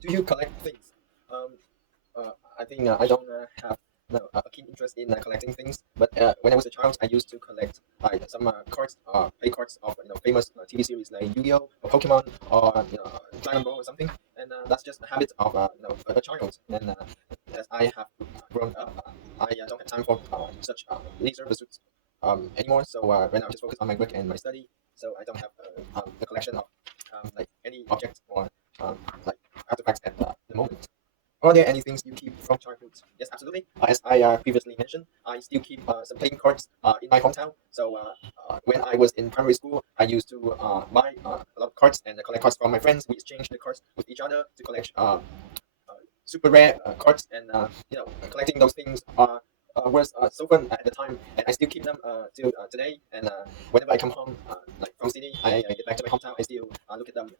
Do you collect things? Um, I think I don't have no, a keen interest in collecting things, but when I was a child, I used to collect some cards, play cards of famous TV series like Yu-Gi-Oh, or Pokemon, or Dragon Ball or something, and that's just a habit of a child. And as I have grown up, I don't have time for such leisure pursuits anymore. So when I'm just focused on my work and my study, so I don't have a collection of like any objects or like artifacts at the moment. Are there any things you keep from childhood? Yes, absolutely. As I previously mentioned, I still keep some playing cards in my hometown. So when I was in primary school, I used to buy a lot of cards and collect cards from my friends. We exchange the cards with each other to collect super rare cards, and collecting those things was so fun at the time, and I still keep them till today. And whenever I come home, like from city, I get back to my hometown, I still look at them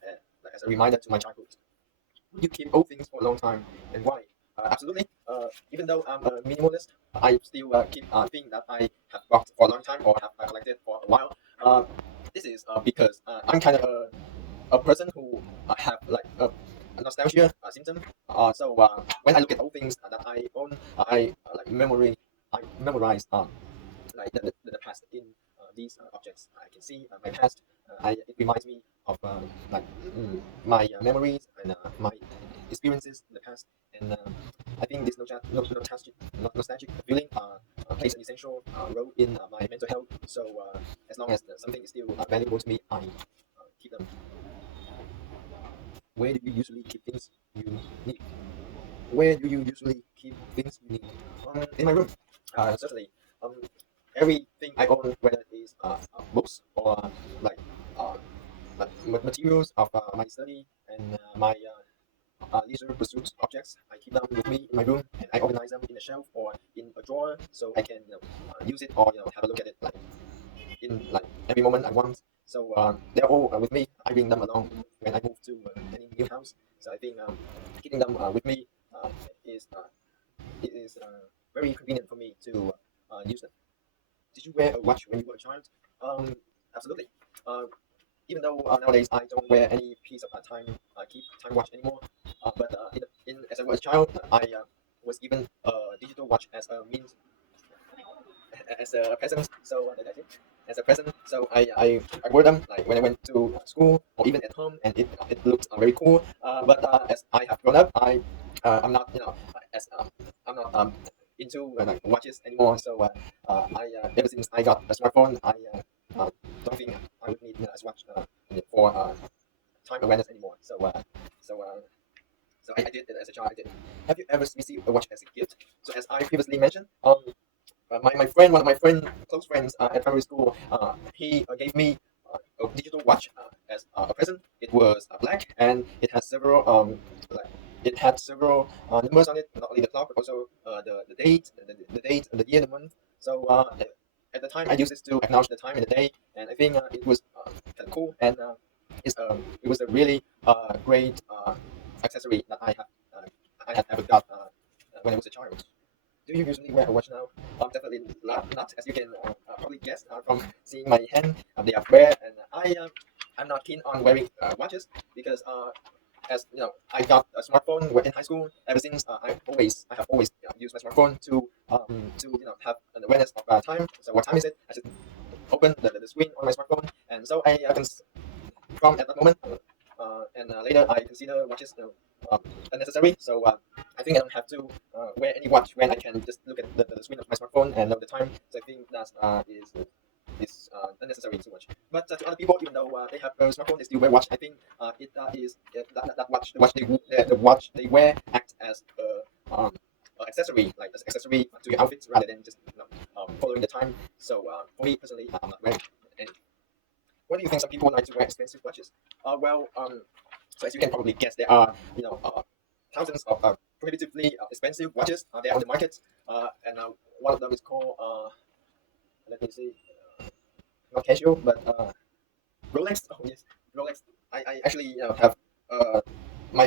like as a reminder to my childhood. You keep old things for a long time, and why? Absolutely. Even though I'm a minimalist, I still keep things that I have bought for a long time or have collected for a while. This is because I'm kind of a person who have like a nostalgia symptom. So when I look at old things that I own, I I memorize like the past in these objects. I can see my past. It reminds me of my memories and my experiences in the past. And I think this nostalgic feeling plays an essential role in my mental health. So as long as something is still valuable to me, I keep them. Where do you usually keep things you need? Where do you usually keep things you need? In my room. Certainly. Um, everything I own, whether it is books or like uh, materials of my study and my leisure pursuit objects, I keep them with me in my room, and I organize them in a shelf or in a drawer so I can use it or have a look at it like in like every moment I want. So they're all with me. I bring them along when I move to any new house. So I think keeping them with me is it is very convenient for me to use them. Did you wear a watch when you were a child? Absolutely. Uh, Even though nowadays I don't wear any piece of keep time watch anymore. But as I was a child, I was given a digital watch as a means as a present. So that's it. As a present, so I wore them like when I went to school or even at home, and it looked very cool. But as I have grown up, I'm not as I'm not into like watches anymore. So ever since I got a smartphone, I don't think I would need a watch for time awareness anymore. So I did it as a child. I did. Have you ever received a watch as a gift? So as I previously mentioned, my friend, one of my close friends at primary school, he gave me a digital watch as a present. It was black and it has several like it had several numbers on it, not only the clock but also the date, the date, and the year, the month. So at the time, I used it to acknowledge the time and the day, and I think it was kind of cool, and it was a really great accessory that I had ever got when I was a child. Do you usually wear a watch now? Definitely not, as you can probably guess from seeing my hand. They are rare, and I'm not keen on wearing watches because I got a smartphone in high school. Ever since I have always used my smartphone to have an awareness of time. So what time is it? I just open the screen on my smartphone, and so I can from at that moment. And later I consider watches unnecessary. So I think I don't have to wear any watch when I can just look at the screen of my smartphone and know the time. So I think that is unnecessary too much. But to other people, even though they have a smartphone, they still wear watch. I think it is that watch the watch they wear act as a accessory, like as accessory to your outfit rather than just following the time. So for me personally, I'm not wearing any. Why do you think some people like to wear expensive watches? So as you can probably guess, there are thousands of prohibitively expensive watches there on the market, and one of them is called let me see, not Casio, but Rolex. Oh yes, Rolex. I actually have uh, my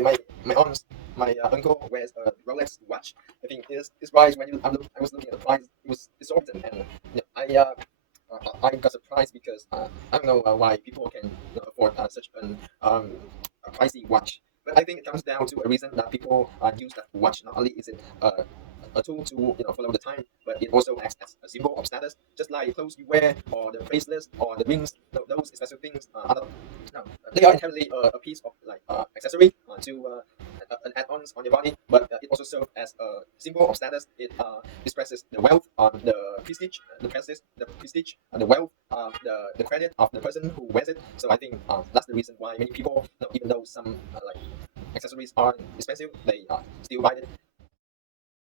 aunts, my uncle wears a Rolex watch. I think this price when I was looking at the price, it was exorbitant, and I got surprised because I don't know why people can afford such an a pricey watch. But I think it comes down to a reason that people use that watch. Not only is it a tool to follow the time, but it also acts as a symbol of status. Just like clothes you wear, or the bracelets, or the rings. Those special things are not, no, they are inherently a piece of like accessory to an add-ons on your body, but it also serves as a symbol of status. It expresses the wealth, the prestige, the wealth, the credit of the person who wears it. So I think that's the reason why many people, even though some like accessories are expensive, they still buy it.